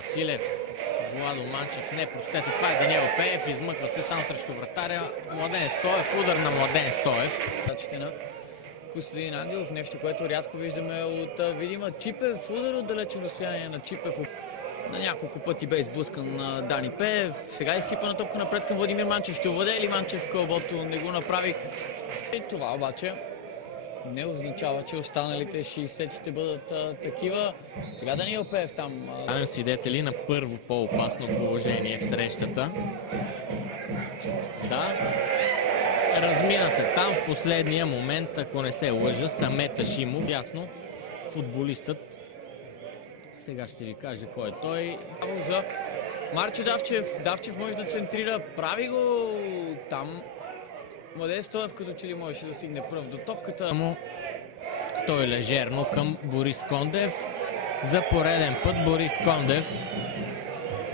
Василев, Владо Манчев, не, простете, това е Даниел Пеев, измъкват се само срещу вратаря. Младен Стоев, удар на Младен Стоев. На Костадин Ангелов, нещо, което рядко виждаме от видима. Чипев, удар от далечно разстояние на Чипев. На няколко пъти бе изблъскан на Дани Пеев. Сега изсипа на топка напред към Владимир Манчев. Ще овладее ли Манчев кълбото? Не го направи. И това обаче не означава, че останалите 60 ще бъдат такива. Сега Даниел Пеев там. Станем свидетели на първо по-опасно положение в срещата. Да. Размина се там в последния момент, ако не се лъжа, Самета Шимов. Ясно, футболистът. Сега ще ви кажа кой е той. За Марчо Давчев. Давчев може да центрира. Прави го там. Младен Стоев като че ли можеше да стигне пръв до топката. Той лежерно към Борис Кондев. За пореден път Борис Кондев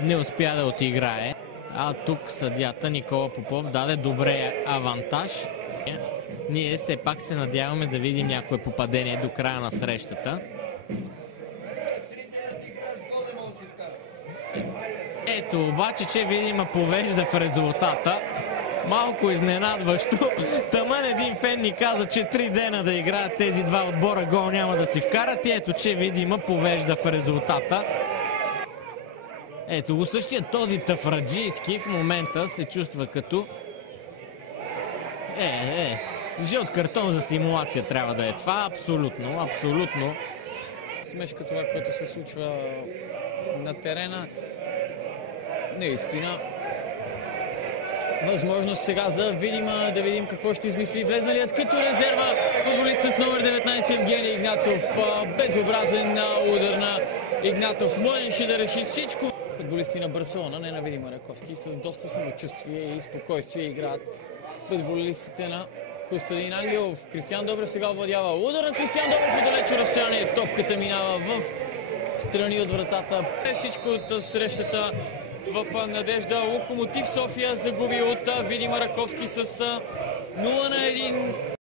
не успя да отиграе. А тук съдията Никола Попов даде добре авантаж. Ние все пак се надяваме да видим някое попадение до края на срещата. Ето обаче, че видима повежда в резултата. Малко изненадващо. Тъмън един фен ни каза, че 3 дена да играят тези два отбора, гол няма да си вкарат. И ето, че видима повежда в резултата. Ето го същия този Тафраджийски в момента се чувства като... Жълт картон за симулация трябва да е това. Абсолютно, абсолютно. Смешка това, което се случва на терена. Наистина. Възможност сега за видима, да видим какво ще измисли влезналият като резерва футболист с номер 19 Евгений Игнатов. Безобразен удар на Игнатов. Можеше да реши всичко. Футболисти на Барселона, не на Видима Раковски, с доста самочувствие и спокойствие играят футболистите на Костадин Ангелов. Кристиан Добрев сега овладява. Удар на Кристиан Добрев от далече разстояние. Топката минава в страни от вратата. Всичко от срещата в надежда. Локомотив София загуби от Видима Раковски с 0-1.